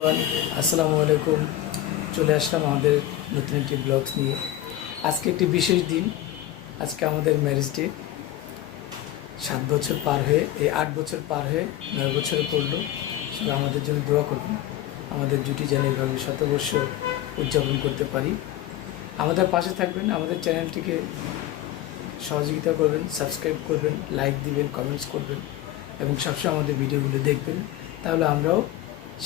আসসালামু আলাইকুম। চলে আসলাম আমাদের নতুন একটি ব্লগস নিয়ে। আজকে একটি বিশেষ দিন। আজকে আমাদের ম্যারেজ ডে সাত বছর পার হয়ে, এই আট বছর পার হয়ে নয় বছরে পড়ল। সবাই আমাদের জন্য দোয়া করবেন। আমাদের জুটি যেন এইভাবে শতবর্ষ উদযাপন করতে পারি। আমাদের পাশে থাকবেন, আমাদের চ্যানেলটিকে সহযোগিতা করবেন সাবস্ক্রাইব করবেন লাইক দিবেন কমেন্টস করবেন এবং সবসময় আমাদের ভিডিওগুলো দেখবেন। তাহলে আমরাও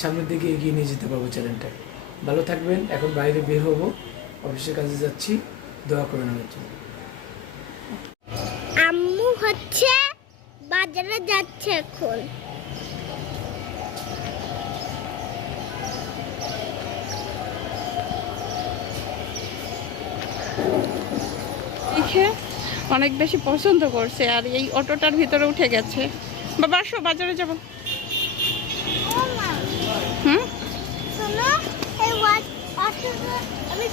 সামনের দিকে এগিয়ে নিয়ে যেতে পারব চ্যানেলটাকে ভালো থাকবেন এখন বাইরে বের হব অফিসের কাজে যাচ্ছি দোয়া করে নেওয়ার জন্য। আম্মু হচ্ছে বাজারে যাচ্ছে এখন। দেখে অনেক বেশি পছন্দ করছে আর এই অটোটার ভিতরে উঠে গেছে। বাবা আসো বাজারে যাব। শোনো এই ওয়াচ অটোটা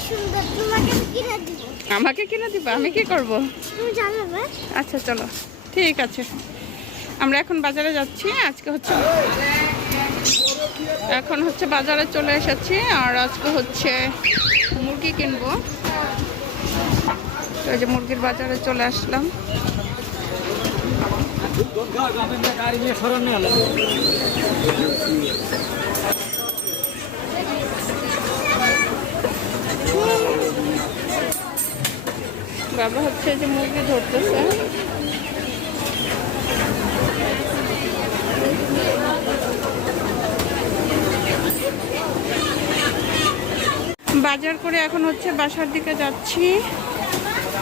সুন্দর। তোমাকে কিনে দিব। আমাকে কিনে দিবা? আমি কি করব? তুমি জানাবে আচ্ছা চলো। ঠিক আছে। আমরা এখন বাজারে যাচ্ছি। আজকে হচ্ছে এখন হচ্ছে বাজারে চলে এসেছি আর আজকে হচ্ছে মুরগি কিনবো। তো যে মুরগির বাজারে চলে আসলাম। বাবা হচ্ছে যে মুরগি ধরতেছে। বাজার করে এখন হচ্ছে বাসার দিকে যাচ্ছি।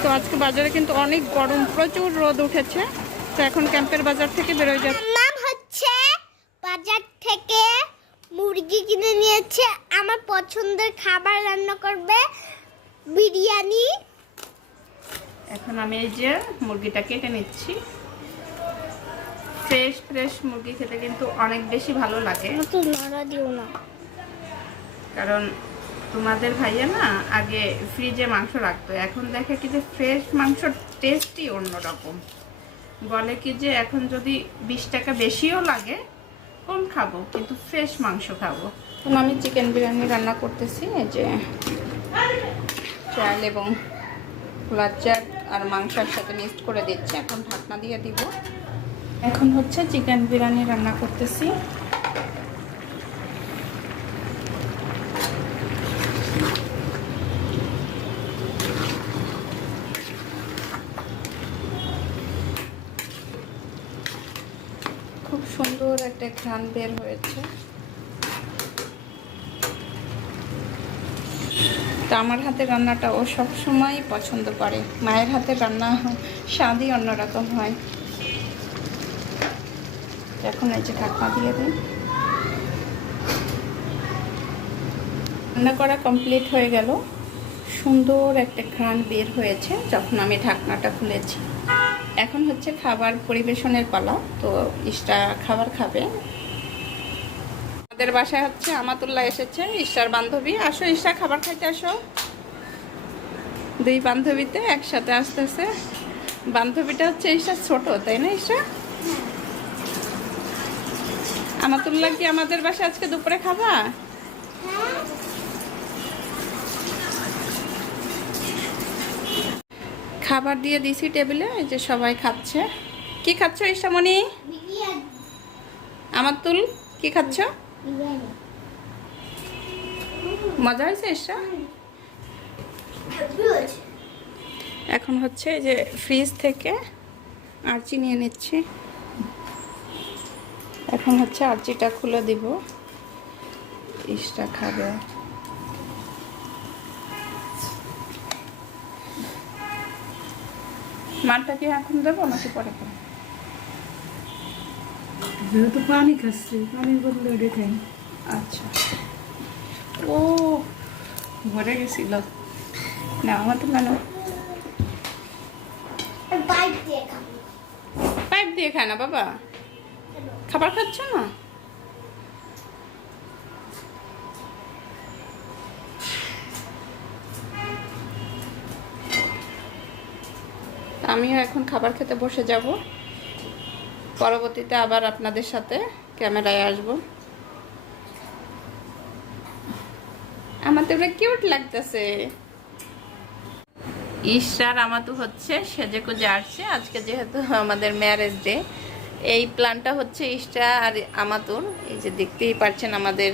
তো আজকে বাজারে কিন্তু অনেক গরম, প্রচুর রোদ উঠেছে। তো এখন ক্যাম্পের বাজার থেকে বেরোয় যাচ্ছে। হচ্ছে বাজার থেকে মুরগি কিনে নিয়েছে। আমার পছন্দের খাবার রান্না করবে বিরিয়ানি। এখন আমি এই যে মুরগিটা কেটে নিচ্ছি। ফ্রেশ ফ্রেশ মুরগি খেতে কিন্তু অনেক বেশি ভালো লাগে। দিও না। কারণ তোমাদের ভাইয়া না আগে ফ্রিজে মাংস রাখতো। এখন দেখে কি যে ফ্রেশ মাংসর টেস্টই অন্যরকম। বলে কি যে এখন যদি বিশ টাকা বেশিও লাগে কম খাব কিন্তু ফ্রেশ মাংস খাব। এখন আমি চিকেন বিরিয়ানি রান্না করতেছি এই যে চাল এবং লাল চাল আর মাংসের সাথে মিক্সড করে দিচ্ছি। এখন ঢাকনা দিয়ে দিব। এখন হচ্ছে চিকেন বিরিয়ানি রান্না করতেছি। খুব সুন্দর একটা ঘ্রাণ বের হয়েছে। তো আমার হাতের রান্নাটা ও সব সময় পছন্দ করে। মায়ের হাতের রান্না স্বাদই অন্যরকম হয়। এখন এই যে ঢাকনা দিয়ে দিই। রান্না করা কমপ্লিট হয়ে গেল। সুন্দর একটা ঘ্রাণ বের হয়েছে যখন আমি ঢাকনাটা খুলেছি। এখন হচ্ছে খাবার পরিবেশনের পালা। তো ইস্টা খাবার খাবে। আমাদের বাসায় হচ্ছে আমাতুল্লাহ এসেছে ইস্টার বান্ধবী। আসো ইস্টা খাবার খাইতে আসো। দুই বান্ধবীতে একসাথে আসতেছে। বান্ধবীটা হচ্ছে ইস্টা ছোট তাই না ইস্টা আমাতুল্লাহ কি আমাদের বাসায় আজকে দুপুরে খাবা? খাবার দিয়ে দিছি টেবিলে এই যে সবাই খাচ্ছে। কি খাচ্ছ ইসামণি বিরিয়ানি। আমার তুল কি খাচ্ছ? মজা হয়েছে ইসা এখন হচ্ছে যে ফ্রিজ থেকে আরচি নিয়ে নিচ্ছি। এখন হচ্ছে আরচিটা খুলে দিব। ইসটা খাবে। মারটা কি এখন দেবো নাকি পরে যেহেতু পানি খাচ্ছে পানির বদলে ওটা খাই। আচ্ছা। ও ভরে গেছিল। না আমার তো না বাইক পাইপ দিয়ে খায় না বাবা? খাবার খাচ্ছ না? আমিও এখন খাবার খেতে বসে যাব। পরবর্তীতে আবার আপনাদের সাথে ক্যামেরায় আসব। আমার তো কিউট লাগতেছে। ইশরার আমাতো হচ্ছে সেজে কুজে আসছে। আজকে যেহেতু আমাদের ম্যারেজ ডে, এই প্ল্যানটা হচ্ছে ইশরা আর আমাতুর। এই যে দেখতেই পাচ্ছেন আমাদের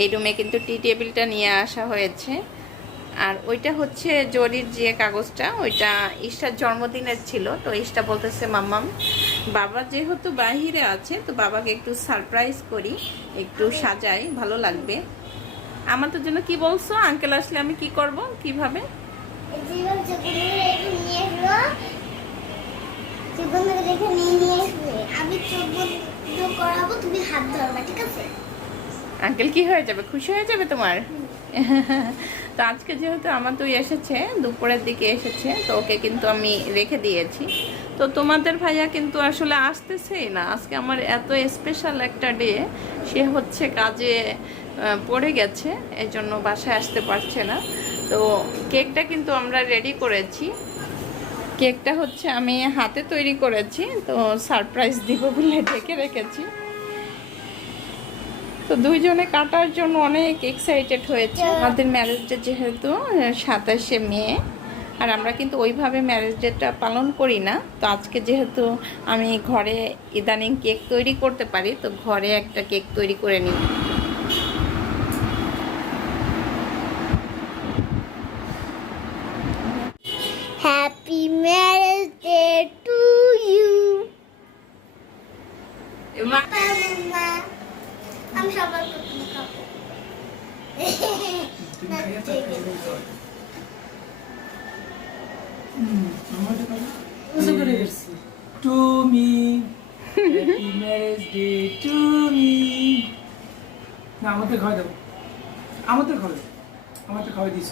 এই রুমে কিন্তু টি টেবিলটা নিয়ে আসা হয়েছে। আর ওইটা হচ্ছে জরির যে কাগজটা ওইটা ইশরার জন্মদিনের ছিল তো ইশরা বলতেছে মাম্মাম বাবা যেহেতু বাহিরে আছে তো বাবাকে একটু সারপ্রাইজ করি একটু সাজাই ভালো লাগবে। আমার তো জন্য কি বলছো? আঙ্কেল আসলে আমি কি করব? কীভাবে? আঙ্কেল কি হয়ে যাবে? খুশি হয়ে যাবে তোমার? তো আজকে যেহেতু আমার তুই এসেছে, দুপুরের দিকে এসেছে, তো ওকে কিন্তু আমি রেখে দিয়েছি। তো তোমাদের ভাইয়া কিন্তু আসলে আসতেছেই না। আজকে আমার এত স্পেশাল একটা ডে সে হচ্ছে কাজে পড়ে গেছে এই জন্য বাসায় আসতে পারছে না। তো কেকটা কিন্তু আমরা রেডি করেছি। কেকটা হচ্ছে আমি হাতে তৈরি করেছি, তো সারপ্রাইজ দিব বলে ঢেকে রেখেছি। তো দুইজনে কাটার জন্য অনেক এক্সাইটেড হয়েছে। আমাদের ম্যারেজ ডে যেহেতু সাতাশে মে আর আমরা কিন্তু ওইভাবে ম্যারেজ ডেটা পালন করি না। তো আজকে যেহেতু আমি ঘরে ইদানিং কেক তৈরি করতে পারি তো ঘরে একটা কেক তৈরি করে নিই। আমি সবার প্রথম খাব। To me, happy marriage day to me. না আমাদের খাওয়া দেবো। আমাদের খাওয়াই আমাদের খাওয়া দিস